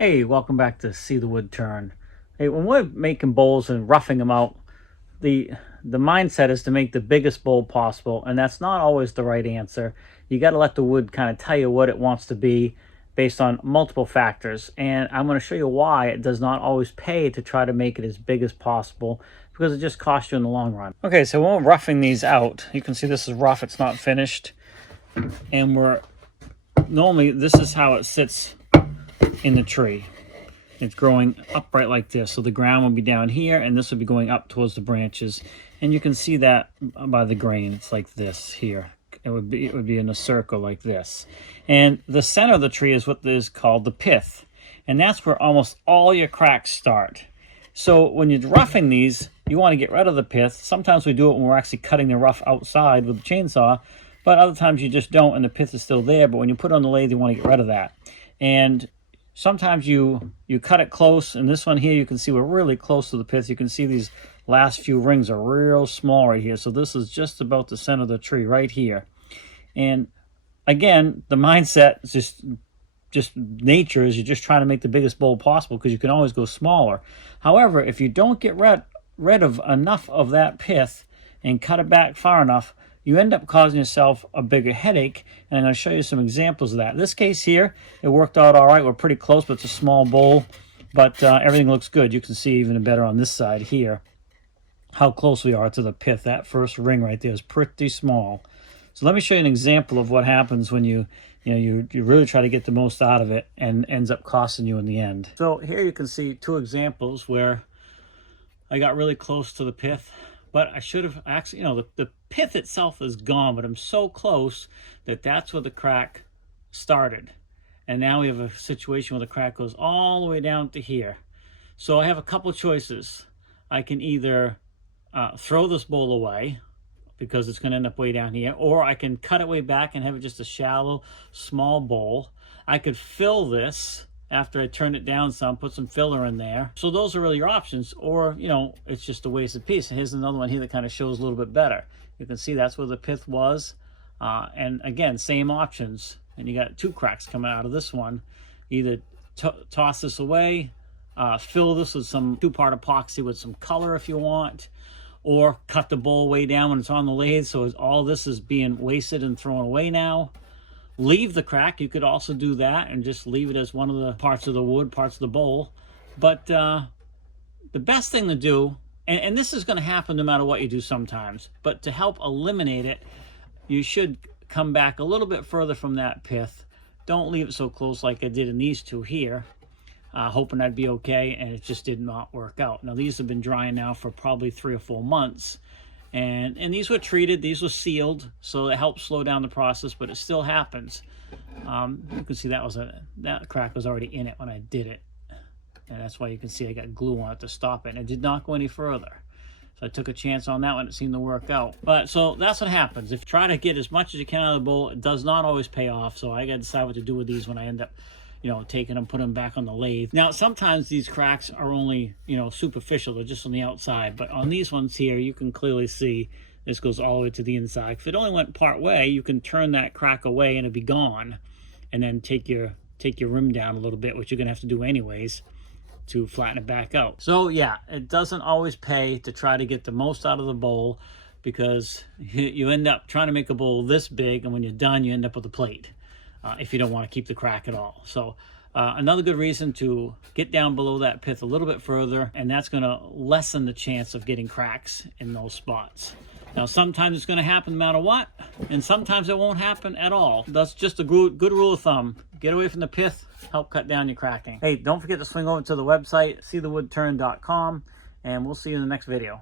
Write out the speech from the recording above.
Hey, welcome back to See the Wood Turn. Hey, when we're making bowls and roughing them out, the mindset is to make the biggest bowl possible, and that's not always the right answer. You got to let the wood kind of tell you what it wants to be based on multiple factors, and I'm going to show you why it does not always pay to try to make it as big as possible, because it just costs you in the long run. Okay, so when we're roughing these out, you can see this is rough, it's not finished, and normally this is how it sits in the tree. It's growing upright like this, so the ground will be down here and this will be going up towards the branches, and you can see that by the grain. It's like this here. It would be in a circle like this, and the center of the tree is what is called the pith, and that's where almost all your cracks start. So when you're roughing these, you want to get rid of the pith. Sometimes we do it when we're actually cutting the rough outside with the chainsaw, but other times you just don't and the pith is still there. But when you put it on the lathe, you want to get rid of that. And sometimes you cut it close, and this one here you can see we're really close to the pith. You can see these last few rings are real small right here. So this is just about the center of the tree right here. And again, the mindset is just nature is you're just trying to make the biggest bowl possible, because you can always go smaller. However, if you don't get rid of enough of that pith and cut it back far enough, you end up causing yourself a bigger headache, and I'm going to show you some examples of that. In this case here, it worked out all right. We're pretty close, but it's a small bowl, but everything looks good. You can see even better on this side here how close we are to the pith. That first ring right there is pretty small. So let me show you an example of what happens when you really try to get the most out of it and ends up costing you in the end. So here you can see two examples where I got really close to the pith, but I should have actually, the pith itself is gone, but I'm so close that that's where the crack started. And now we have a situation where the crack goes all the way down to here. So I have a couple choices. I can either throw this bowl away, because it's going to end up way down here, or I can cut it way back and have it just a shallow, small bowl. I could fill this after I turn it down some, put some filler in there. So those are really your options, or, it's just a wasted piece. And here's another one here that kind of shows a little bit better. You can see that's where the pith was. And again, same options. And you got two cracks coming out of this one. Either toss this away, fill this with some two-part epoxy with some color if you want, or cut the bowl way down when it's on the lathe, so all this is being wasted and thrown away now. Leave the crack. You could also do that and just leave it as one of the parts of the wood, parts of the bowl. But the best thing to do, and this is going to happen no matter what you do sometimes, but to help eliminate it, you should come back a little bit further from that pith. Don't leave it so close like I did in these two here. Hoping I'd be okay, and it just did not work out. Now these have been drying now for probably 3 or 4 months, and these were treated, these were sealed, so it helps slow down the process, but it still happens. You can see that crack was already in it when I did it, and that's why you can see I got glue on it to stop it, and it did not go any further. So I took a chance on that one. It seemed to work out. But so that's what happens. If you try to get as much as you can out of the bowl, it does not always pay off. So I got to decide what to do with these when I end up taking them, put them back on the lathe. Now, sometimes these cracks are only, superficial. They're just on the outside. But on these ones here, you can clearly see this goes all the way to the inside. If it only went part way, you can turn that crack away and it'll be gone. And then take your rim down a little bit, which you're going to have to do anyways to flatten it back out. So, yeah, it doesn't always pay to try to get the most out of the bowl, because you end up trying to make a bowl this big, and when you're done, you end up with a plate. If you don't want to keep the crack at all. So another good reason to get down below that pith a little bit further, and that's going to lessen the chance of getting cracks in those spots. Now, sometimes it's going to happen no matter what, and sometimes it won't happen at all. That's just a good rule of thumb. Get away from the pith, help cut down your cracking. Hey, don't forget to swing over to the website, seethewoodturn.com, and we'll see you in the next video.